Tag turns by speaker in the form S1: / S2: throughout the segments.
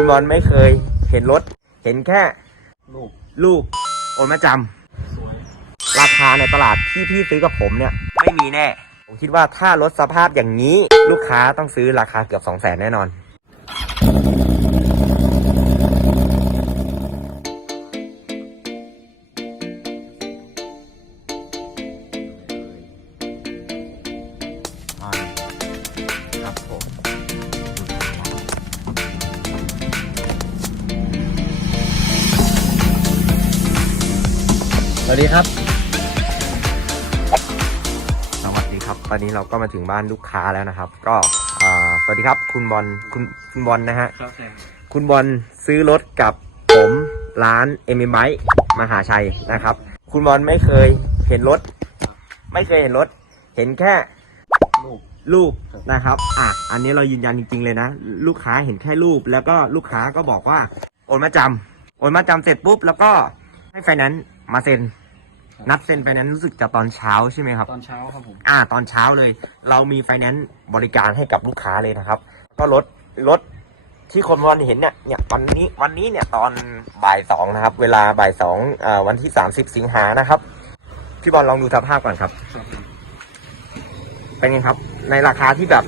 S1: คุณบอลไม่เคย เห็นรถ เห็นแค่
S2: ลูก
S1: ลูกโอนมาจำ
S2: สวย
S1: ราคาในตลาดที่พี่ซื้อกับผมเนี่ย ไม่มีแน่ ผมคิดว่าถ้ารถสภาพอย่างนี้ลูกค้าต้องซื้อราคาเกือบ2 0 0แสนแน่นอน สวัสดีครับ สวัสดีครับ ตอนนี้เราก็มาถึงบ้านลูกค้าแล้วนะครับ ก็อ่าสวัสดีครับคุณบอลคุณคุณบอลนะฮะ
S2: ครับแซง
S1: คุณบอลซื้อรถกับผมร้านเอ็มไบมหาชัยนะครับ คุณบอลไม่เคยเห็นรถ ไม่เคยเห็นรถ เห็นแค่
S2: ลูก
S1: รูปนะครับ อะ อันนี้เรายืนยันจริง ๆ เลยนะ ลูกค้าเห็นแค่รูป แล้วก็ลูกค้าก็บอกว่า โอนมาจำโอนมาจำเสร็จปุ๊บ แล้วก็ ให้ไฟแนนซ์มาเซ็น นัดเซ็นไฟแนนซ์รู้สึกจะตอนเช้าใช่ไหมครับ
S2: ตอนเช้าครับผม
S1: อ่า ตอนเช้าเลย เรามีไฟแนนซ์บริการให้กับลูกค้าเลยนะครับ ก็รถรถที่คนวันเห็นเนี่ยเนี่ยวันนี้วันนี้เนี่ยตอนบ่ายสองนะครับ เวลาบ่ายสองอ่าวันที่สามสิบสิงหานะครับ พี่บอลลองดูสภาพก่อนครับ
S2: ครับผม
S1: เป็นไงครับ ในราคาที่แบบ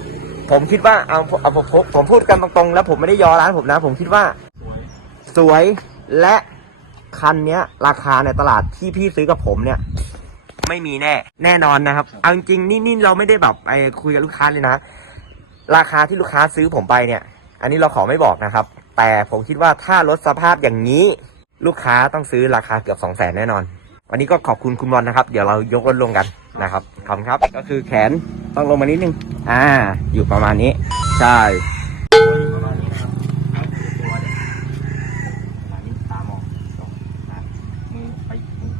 S1: ผมคิดว่าเอาเอาผมผมผมพูดกันตรงๆ แล้วผมไม่ได้ยอร้านผมนะ ผมคิดว่า
S2: สวย
S1: สวยและ คันเนี้ย ราคาในตลาดที่พี่ซื้อกับผมเนี่ย ไม่มีแน่ แน่นอนนะครับ เอาจริงๆนี่นี่เราไม่ได้แบบไปคุยกับลูกค้าเลยนะ ราคาที่ลูกค้าซื้อผมไปเนี่ย อันนี้เราขอไม่บอกนะครับ แต่ผมคิดว่าถ้ารถสภาพอย่างนี้ ลูกค้าต้องซื้อราคาเกือบสองแสนแน่นอน วันนี้ก็ขอบคุณคุณบอลนะครับ เดี๋ยวเรายกรถลงกันนะครับขอบคุณครับ ก็คือแขนต้องลงมานิดนึง อ่า อยู่ประมาณนี้ ใช่
S2: ประมาณนี้นะครับเอาตัวเนี่ยประมาณนี้ตามองสองสามมือไปมือ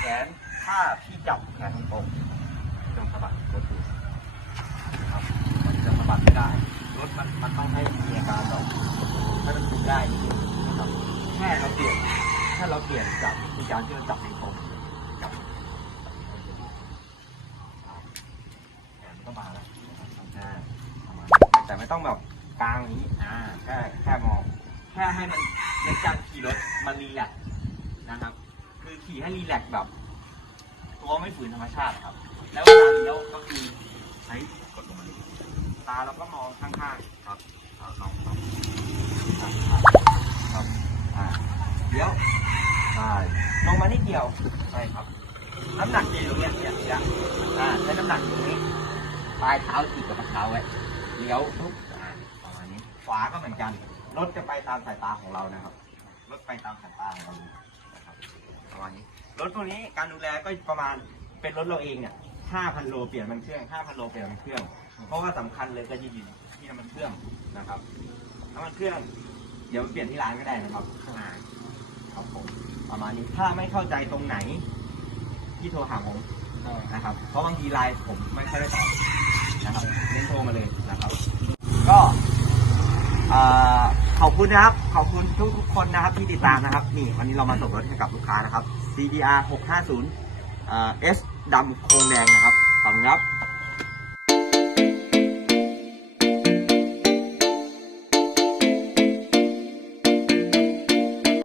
S2: แขนถ้าพี่จับแขนตรงๆจงสะบัดรถดูครับมันจะสะบัดไม่ได้รถมันมันต้องให้มีอาการแบบให้มันดูได้นิดนึงนะครับแค่เราเปลี่ยนถ้าเราเปลี่ยนจากมีการที่เราจับตรงจับแขนก็มาแล้วแต่ไม่ต้องแบบกลางนี้อ่าแค่แค่มองแค่ให้มันในการขี่รถมันรีแลกซ์นะครับ คือขี่ให้รีแลกซ์แบบ ตัวไม่ฝืนธรรมชาติครับ แล้วเวลาเลี้ยวก็คือใช้กดลงมาตาเราก็มองข้างๆครับลองลองครับครับอ่าเลี้ยวใช่ลงมานิดเดียวใช่ครับ น้ำหนักอยู่ตรงเนี้ยเนี่ยเนี่ยอ่าใช้น้ำหนักตรงนี้ปลายเท้าติดกับเท้าไว้เลี้ยวปุ๊บอ่าประมาณนี้ขวาก็เหมือนกันรถจะไปตามสายตาของเรานะครับรถไปตามสายตาของเรานะครับประมาณนี้ รถตัวนี้การดูแลก็ประมาณเป็นรถเราเองเนี่ย5,000 โลเปลี่ยนมันเครื่อง 5,000 โลเปลี่ยนมันเครื่อง เพราะว่าสำคัญเลยก็ยู่ที่น้ำมันเครื่องนะครับน้ำมันเครื่อง เดี๋ยวเปลี่ยนที่ร้านก็ได้นะครับอ่าครับผมประมาณนี้ ถ้าไม่เข้าใจตรงไหน ที่โทรหาผมนะครับ เพราะบางทีไลน์ผมไม่ค่อยได้ตอบนะครับเน้นโทรมาเลยนะครับ ก็เอ่อ ขอบคุณนะครับ ขอบคุณทุกทุกๆคนนะครับที่ติดตามนะครับ นี่วันนี้เรามาส่งรถให้กับลูกค้านะครับ CDR 650เอ่อ S ดำโครงแดงนะครับขอบคุณครับ